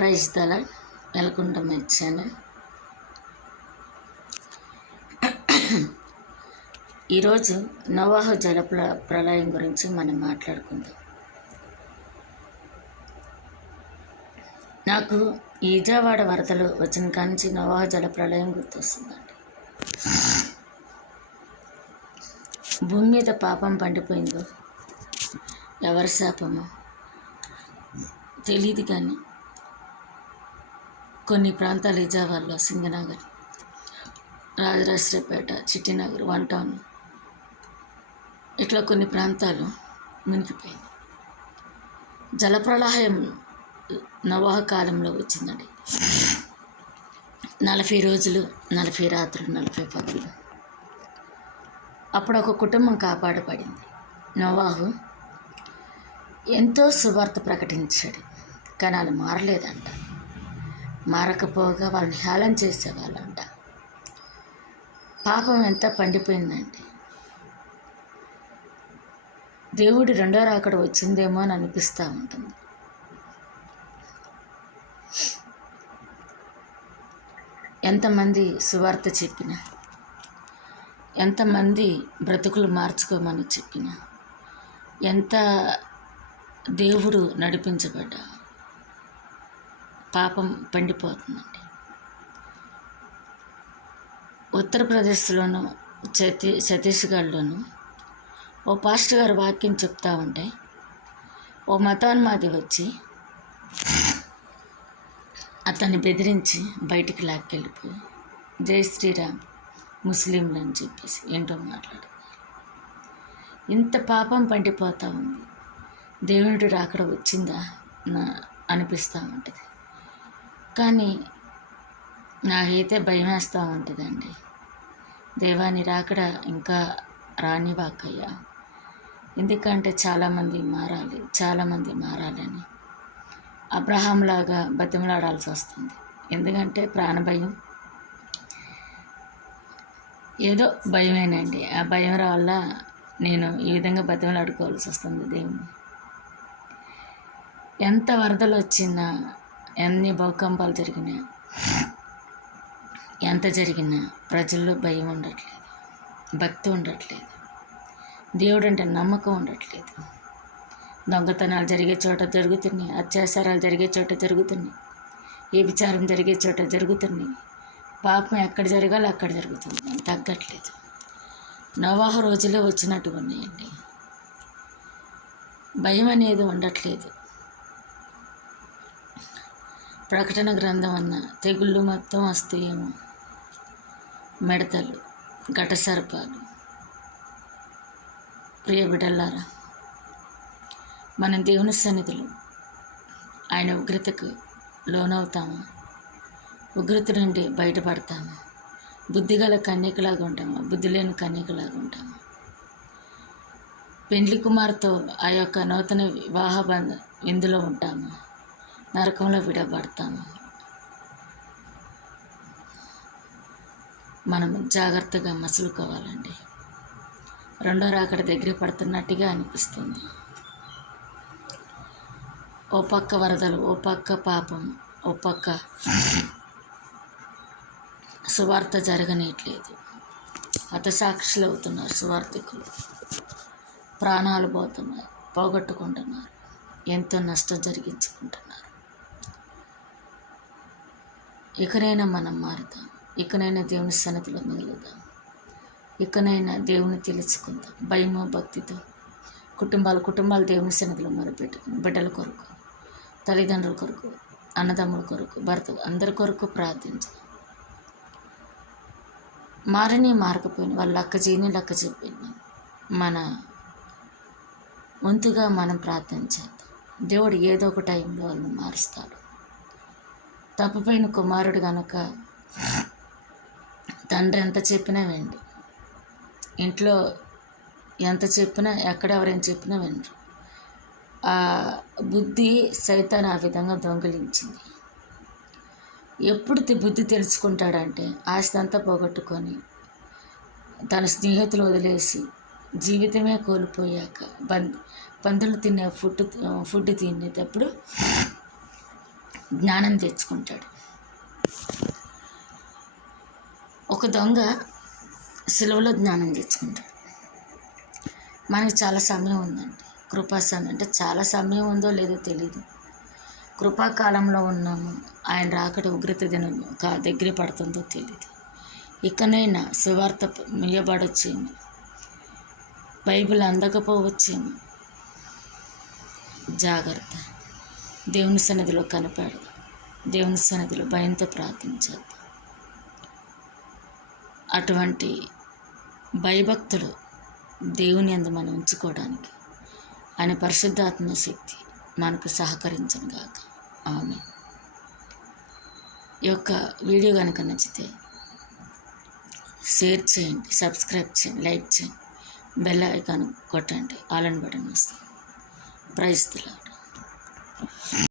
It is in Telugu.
ప్రైజ్ దల వెల్కమ్ టు మై ఛానల్. ఈరోజు నోవాహు జల ప్రళయం గురించి మనం మాట్లాడుకుందాం. నాకు ఈ విజయవాడ వరదలు వచ్చిన కాంచి నోవాహు జల ప్రళయం గుర్తొస్తుందండి. భూమి మీద పాపం పండిపోయిందో ఎవరి శాపమో తెలియదు, కానీ కొన్ని ప్రాంతాలు విజయవాడలో సింగనగర్, రాజరాజేశ్వరిపేట, చిట్టినగర్, వన్ టౌన్ ఇట్లా కొన్ని ప్రాంతాలు మునిగిపోయింది. జలప్రళయం నోవాహు కాలంలో వచ్చిందండి. 40 రోజులు, 40 రాత్రులు, 40 పగలు. అప్పుడు ఒక కుటుంబం కాపాడబడింది. నోవాహు ఎంతో సువార్త ప్రకటించాడు, కానీ వాళ్ళు మారలేదంట. మారకపోగా వాళ్ళని హేళన చేసేవాళ్ళంట. పాపం ఎంత పండిపోయిందండి. దేవుడు రెండో రాకడ వచ్చిందేమో అని అనిపిస్తూ ఉంటుంది. ఎంతమంది సువార్త చెప్పినా, ఎంతమంది బ్రతుకులు మార్చుకోమని చెప్పినా, ఎంత దేవుడు నడిపించబడ్డా పాపం పండిపోతుందండి. ఉత్తరప్రదేశ్లోను, ఛత్తీస్గఢ్లోను ఓ పాస్టర్ గారు వాక్యం చెప్తా ఉంటే ఓ మతోన్మాది వచ్చి అతన్ని బెదిరించి బయటికి లాక్కెళ్ళిపోయి జై శ్రీరామ్ ముస్లింలు అని చెప్పేసి ఏంటో మాట్లాడుతున్నారు. ఇంత పాపం పండిపోతూ ఉంది. దేవుడు రాకడ వచ్చిందా అనిపిస్తూ ఉంటుంది. కానీ నాకైతే భయం వేస్తూ ఉంటుందండి. దేవాని రాకడ ఇంకా రానివాకయ్యా. ఎందుకంటే చాలామంది మారాలని అబ్రహాంలాగా బతిమలాడాల్సి వస్తుంది. ఎందుకంటే ప్రాణభయం, ఏదో భయమేనండి. ఆ భయం వల్ల నేను ఈ విధంగా బతిమలాడుకోవాల్సి వస్తుంది దేవుని. ఎంత వరదలు వచ్చినా, ఎన్ని భూకంపాలు జరిగినా, ఎంత జరిగినా ప్రజల్లో భయం ఉండట్లేదు, భక్తి ఉండట్లేదు, దేవుడు అంటే నమ్మకం ఉండట్లేదు. దొంగతనాలు జరిగే చోట జరుగుతున్నాయి, అత్యాచారాలు జరిగే చోట జరుగుతున్నాయి, ఏ విచారం జరిగే చోట జరుగుతున్నాయి. పాపం ఎక్కడ జరగాలో అక్కడ జరుగుతుంది, తగ్గట్లేదు. నోవాహు రోజులే వచ్చినట్టు ఉన్నాయండి. భయం అనేది ఉండట్లేదు. ప్రకటన గ్రంథం అన్న తెగుళ్ళు మొత్తం వస్తాయేమో, మిడతలు, ఘటసర్పాలు. ప్రియ బిడ్డలారా, మనం దేవుని సన్నిధిలో ఆయన ఉగ్రతకు లోనవుతామా? ఉగ్రత నుండి బయటపడతామా? బుద్ధిగల కన్యకలాగా ఉంటామా? బుద్ధి లేని కన్యకలాగా ఉంటామా? పెండ్లి కుమార్తో ఆ యొక్క నూతన వివాహ విందులో ఉంటామా? నరకంలో విడబడతాము. మనం జాగ్రత్తగా మసులుకోవాలండి. రెండో రాకడ దగ్గర పడుతున్నట్టుగా అనిపిస్తుంది. ఓ పక్క వరదలు, ఓ పక్క పాపం, ఓ పక్క సువార్త జరగనట్లేదు. హతసాక్షులు అవుతున్నారు సువార్థికులు. ప్రాణాలు పోగొట్టుకుంటున్నారు, ఎంతో నష్టం జరిగించుకుంటున్నారు. ఇకనైనా మనం మారుతాం. ఇకనైనా దేవుని సన్నిధిలో మిగులుదాం. ఇకనైనా దేవుని తెలుసుకుందాం. భయము భక్తితో కుటుంబాలు దేవుని సన్నిధిలో మొరపెట్టుకుని బిడ్డల కొరకు, తల్లిదండ్రుల కొరకు, అన్నదమ్ముల కొరకు, భర్త అందరి కొరకు ప్రార్థించాం. మారకపోయిన వాళ్ళు లెక్క చెప్పిన మన వంతుగా మనం ప్రార్థించేద్దాం. దేవుడు ఏదో ఒక టైంలో వాళ్ళని మారుస్తాడు. తప్పిపోయిన కుమారుడు కనుక తండ్రి ఎంత చెప్పినా వినడు. ఇంట్లో ఎంత చెప్పినా, ఎక్కడెవరేం చెప్పినా వినరు. ఆ బుద్ధి సైతాన్ ఆ విధంగా దొంగిలించింది. ఎప్పుడు బుద్ధి తెలుసుకుంటాడంటే ఆస్తి అంతా పోగొట్టుకొని తన స్నేహితులు వదిలేసి జీవితమే కోల్పోయాక పందులు తినే ఫుడ్ తినేటప్పుడు జ్ఞానం తెచ్చుకుంటాడు. ఒక దొంగ సిలువలో జ్ఞానం తెచ్చుకుంటాడు. మనకి చాలా సమయం ఉందండి. కృపా సమయం అంటే చాలా సమయం ఉందో లేదో తెలీదు. కృపాకాలంలో ఉన్నాము. ఆయన రాకడ ఉగ్రత దినం దగ్గర పడుతుందో తెలీదు. ఇకనైనా సువార్త ముయ్యబడొచ్చేమో, బైబిల్ అందకపోవచ్చేమో. జాగ్రత్త. దేవుని సన్నిధిలో కనపడదు. దేవుని సన్నిధిలో భయంతో ప్రార్థించద్దు. అటువంటి భయభక్తులు దేవుని యందు మనం ఉంచుకోవడానికి ఆయన పరిశుద్ధాత్మ శక్తి మనకు సహకరించను గాక. ఆమేన్. ఈ యొక్క వీడియో కనుక నచ్చితే షేర్ చేయండి, సబ్స్క్రైబ్ చేయండి, లైక్ చేయండి, బెల్ ఐకాన్ కొట్టండి, ఆల్ అండ్ బటన్ వస్తుంది. Praise the lord.